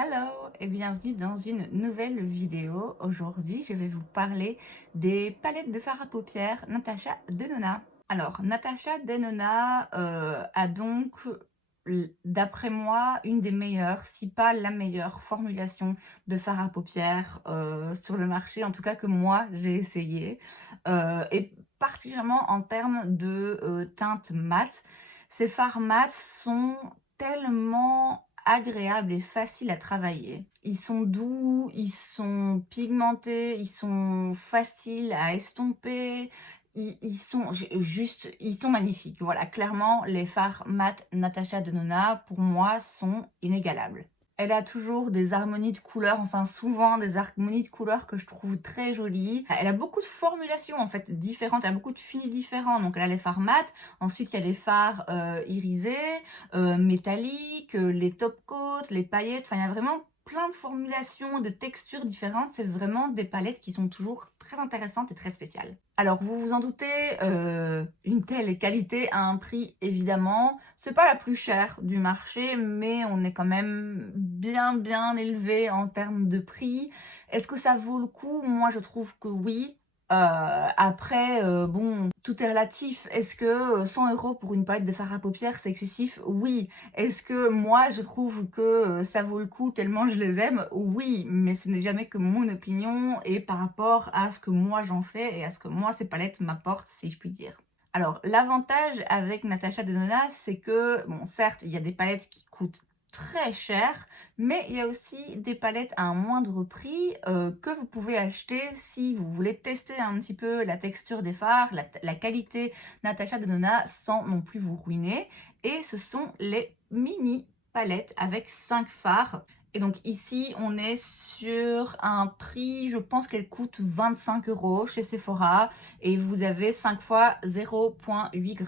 Hello et bienvenue dans une nouvelle vidéo. Aujourd'hui, je vais vous parler des palettes de fard à paupières Natasha Denona. Alors, Natasha Denona a donc, d'après moi, une des meilleures, si pas la meilleure formulation de fard à paupières sur le marché, en tout cas que moi j'ai essayé, et particulièrement en termes de teinte mat. Ces fards mat sont tellement agréables et faciles à travailler. Ils sont doux, ils sont pigmentés, ils sont faciles à estomper, ils sont magnifiques. Voilà, clairement, les fards mat Natasha Denona, pour moi, sont inégalables. Elle a toujours des harmonies de couleurs, enfin souvent des harmonies de couleurs que je trouve très jolies. Elle a beaucoup de formulations en fait différentes, elle a beaucoup de finis différents. Donc elle a les fards mat, ensuite il y a les fards irisés, métalliques, les top coats, les paillettes, enfin il y a vraiment plein de formulations, de textures différentes. C'est vraiment des palettes qui sont toujours très intéressantes et très spéciales. Alors vous vous en doutez, une telle qualité à un prix évidemment. C'est pas la plus chère du marché, mais on est quand même bien élevé en termes de prix. Est-ce que ça vaut le coup? Moi je trouve que oui. Après, bon, tout est relatif. Est-ce que 100 € pour une palette de fard à paupières, c'est excessif? Oui. Est-ce que moi, je trouve que ça vaut le coup tellement je les aime? Oui, mais ce n'est jamais que mon opinion et par rapport à ce que moi j'en fais et à ce que moi ces palettes m'apportent, si je puis dire. Alors, l'avantage avec Natasha Denona, c'est que, bon, certes, il y a des palettes qui coûtent très cher, mais il y a aussi des palettes à un moindre prix que vous pouvez acheter si vous voulez tester un petit peu la texture des fards, la qualité Natasha Denona sans non plus vous ruiner. Et ce sont les mini palettes avec 5 fards. Et donc ici, on est sur un prix, je pense qu'elle coûte 25 € chez Sephora. Et vous avez 5 fois 0,8 g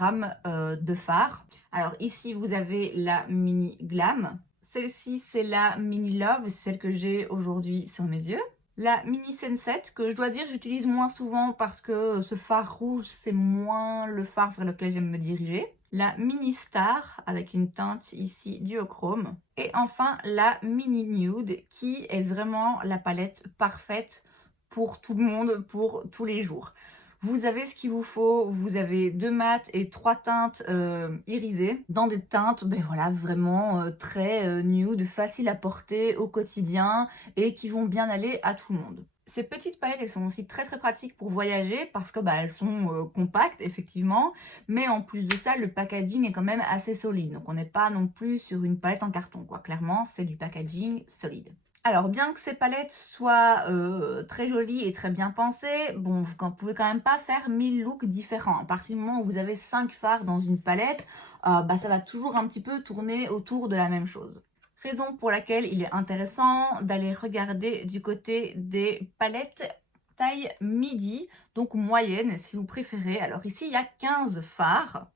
de fard. Alors ici, vous avez la Mini Glam. Celle-ci, c'est la Mini Love, c'est celle que j'ai aujourd'hui sur mes yeux. La Mini Sunset, que je dois dire j'utilise moins souvent parce que ce fard rouge, c'est moins le fard vers lequel j'aime me diriger. La Mini Star, avec une teinte ici duochrome. Et enfin, la Mini Nude, qui est vraiment la palette parfaite pour tout le monde, pour tous les jours. Vous avez ce qu'il vous faut, vous avez 2 mats et 3 teintes irisées, dans des teintes ben voilà, vraiment très nude, faciles à porter au quotidien et qui vont bien aller à tout le monde. Ces petites palettes, elles sont aussi très pratiques pour voyager parce que bah, elles sont compactes, effectivement, mais en plus de ça, le packaging est quand même assez solide. Donc on n'est pas non plus sur une palette en carton, quoi. Clairement, c'est du packaging solide. Alors, bien que ces palettes soient très jolies et très bien pensées, bon, vous ne pouvez quand même pas faire 1000 looks différents. À partir du moment où vous avez 5 fards dans une palette, bah, ça va toujours un petit peu tourner autour de la même chose. Raison pour laquelle il est intéressant d'aller regarder du côté des palettes taille midi, donc moyenne si vous préférez. Alors ici, il y a 15 fards.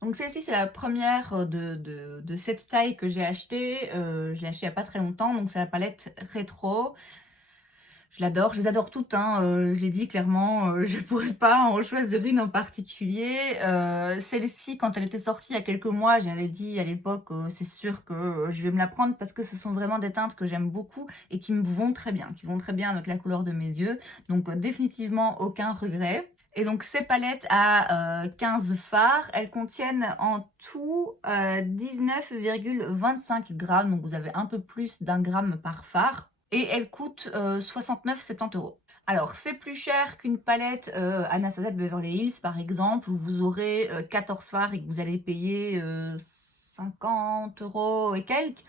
Donc celle-ci, c'est la première de cette taille que j'ai achetée. Je l'ai achetée il n'y a pas très longtemps, donc c'est la palette rétro. Je l'adore, je les adore toutes, hein. Je l'ai dit clairement, je ne pourrais pas en choisir une en particulier. Celle-ci, quand elle était sortie il y a quelques mois, j'avais dit à l'époque, c'est sûr que je vais me la prendre parce que ce sont vraiment des teintes que j'aime beaucoup et qui me vont très bien, qui vont très bien avec la couleur de mes yeux. Donc définitivement aucun regret. Et donc ces palettes à 15 fards, elles contiennent en tout 19,25 grammes, donc vous avez un peu plus d'un gramme par fard. Et elles coûtent 69,70 €. Alors c'est plus cher qu'une palette Anastasia de Beverly Hills par exemple, où vous aurez 14 fards et que vous allez payer 50 € et quelques.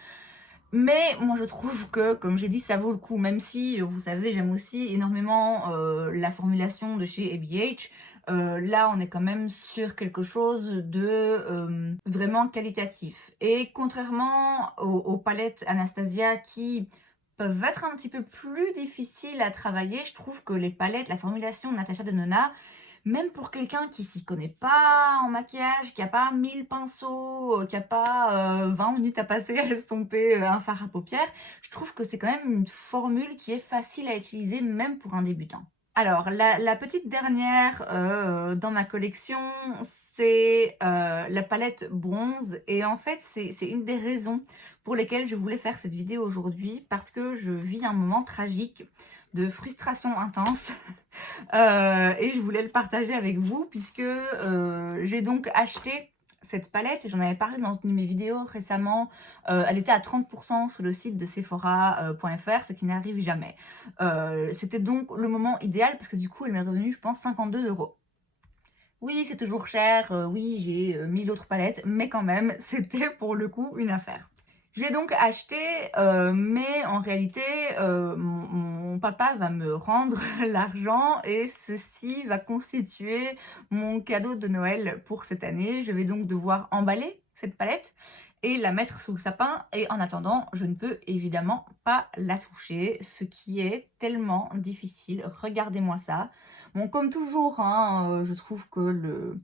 Mais moi je trouve que, comme j'ai dit, ça vaut le coup, même si, vous savez, j'aime aussi énormément la formulation de chez ABH. Là, on est quand même sur quelque chose de vraiment qualitatif. Et contrairement aux palettes Anastasia qui peuvent être un petit peu plus difficiles à travailler, je trouve que les palettes, la formulation de Natasha Denona, même pour quelqu'un qui s'y connaît pas en maquillage, qui a pas 1000 pinceaux, qui a pas 20 minutes à passer à estomper un fard à paupières, je trouve que c'est quand même une formule qui est facile à utiliser même pour un débutant. Alors, la petite dernière dans ma collection, c'est la palette bronze. Et en fait, c'est une des raisons pour lesquelles je voulais faire cette vidéo aujourd'hui parce que je vis un moment tragique de frustration intense et je voulais le partager avec vous puisque j'ai donc acheté cette palette, j'en avais parlé dans une de mes vidéos récemment, elle était à 30% sur le site de Sephora.fr, ce qui n'arrive jamais. C'était donc le moment idéal parce que du coup elle m'est revenue je pense 52 €. Oui, c'est toujours cher, oui, j'ai 1000 autres palettes, mais quand même, c'était pour le coup une affaire. Je l'ai donc acheté, mais en réalité, mon papa va me rendre l'argent et ceci va constituer mon cadeau de Noël pour cette année. Je vais donc devoir emballer cette palette et la mettre sous le sapin et en attendant, je ne peux évidemment pas la toucher, ce qui est tellement difficile. Regardez-moi ça. Bon, comme toujours, hein, je trouve que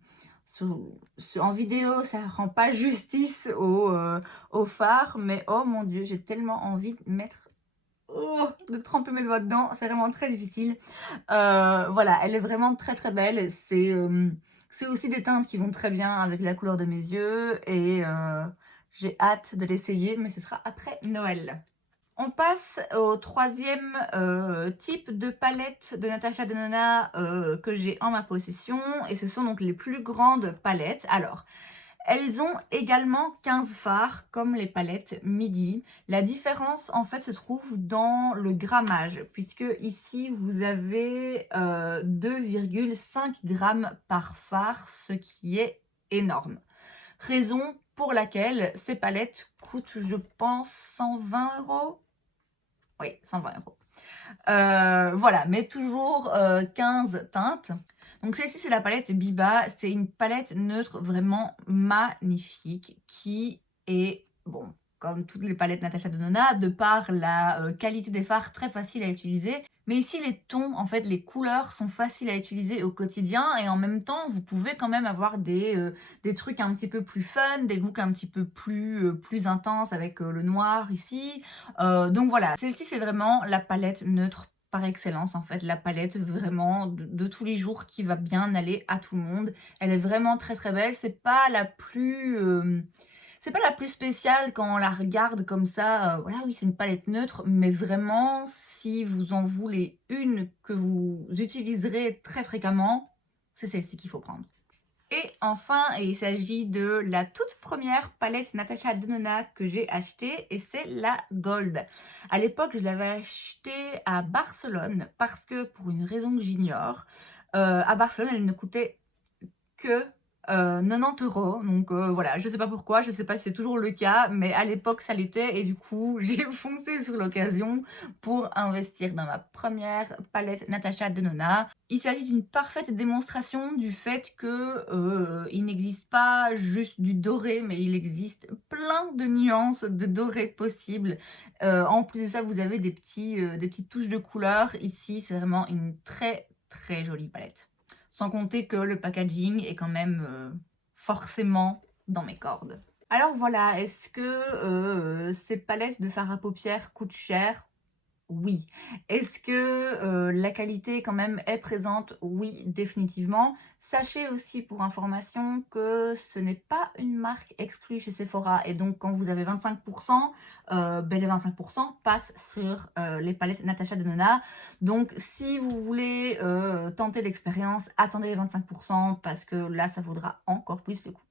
en vidéo, ça rend pas justice au fard, mais oh mon Dieu, j'ai tellement envie de mettre... Oh, de tremper mes doigts dedans, c'est vraiment très difficile. Voilà, elle est vraiment très très belle. C'est aussi des teintes qui vont très bien avec la couleur de mes yeux et j'ai hâte de l'essayer, mais ce sera après Noël. On passe au troisième type de palette de Natasha Denona que j'ai en ma possession et ce sont donc les plus grandes palettes. Alors, elles ont également 15 fards comme les palettes midi. La différence en fait se trouve dans le grammage puisque ici vous avez 2,5 grammes par fard, ce qui est énorme. Raison pour laquelle ces palettes coûtent je pense 120 €. Oui, 120 €. Voilà, mais toujours 15 teintes. Donc celle-ci, c'est la palette Biba. C'est une palette neutre vraiment magnifique qui est, bon, comme toutes les palettes Natasha Denona, de par la qualité des fards très facile à utiliser. Mais ici, les tons, en fait, les couleurs sont faciles à utiliser au quotidien et en même temps, vous pouvez quand même avoir des trucs un petit peu plus fun, des looks un petit peu plus intenses avec le noir ici. Donc voilà, celle-ci, c'est vraiment la palette neutre par excellence en fait, la palette vraiment de tous les jours qui va bien aller à tout le monde. Elle est vraiment très très belle, c'est pas la plus spéciale quand on la regarde comme ça, voilà, oui, c'est une palette neutre, mais vraiment, si vous en voulez une que vous utiliserez très fréquemment, c'est celle-ci qu'il faut prendre. Et enfin, il s'agit de la toute première palette Natasha Denona que j'ai achetée et c'est la Gold. À l'époque, je l'avais achetée à Barcelone parce que pour une raison que j'ignore, à Barcelone, elle ne coûtait que 90 €. Donc voilà, je sais pas pourquoi, je sais pas si c'est toujours le cas, mais à l'époque ça l'était et du coup j'ai foncé sur l'occasion pour investir dans ma première palette Natasha Denona. Il s'agit d'une parfaite démonstration du fait que il n'existe pas juste du doré, mais il existe plein de nuances de doré possibles. En plus de ça, vous avez des petites touches de couleur. Ici, c'est vraiment une très très jolie palette. Sans compter que le packaging est quand même forcément dans mes cordes. Alors voilà, est-ce que ces palettes de fard à paupières coûtent cher? Oui. Est-ce que la qualité quand même est présente? Oui, définitivement. Sachez aussi pour information que ce n'est pas une marque exclue chez Sephora et donc quand vous avez 25%, les 25% passent sur les palettes Natasha Denona. Donc si vous voulez tenter l'expérience, attendez les 25% parce que là ça vaudra encore plus le coup.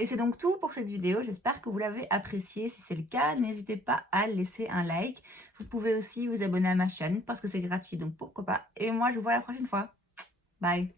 Et c'est donc tout pour cette vidéo, j'espère que vous l'avez appréciée. Si c'est le cas, n'hésitez pas à laisser un like. Vous pouvez aussi vous abonner à ma chaîne parce que c'est gratuit, donc pourquoi pas. Et moi, je vous vois la prochaine fois. Bye!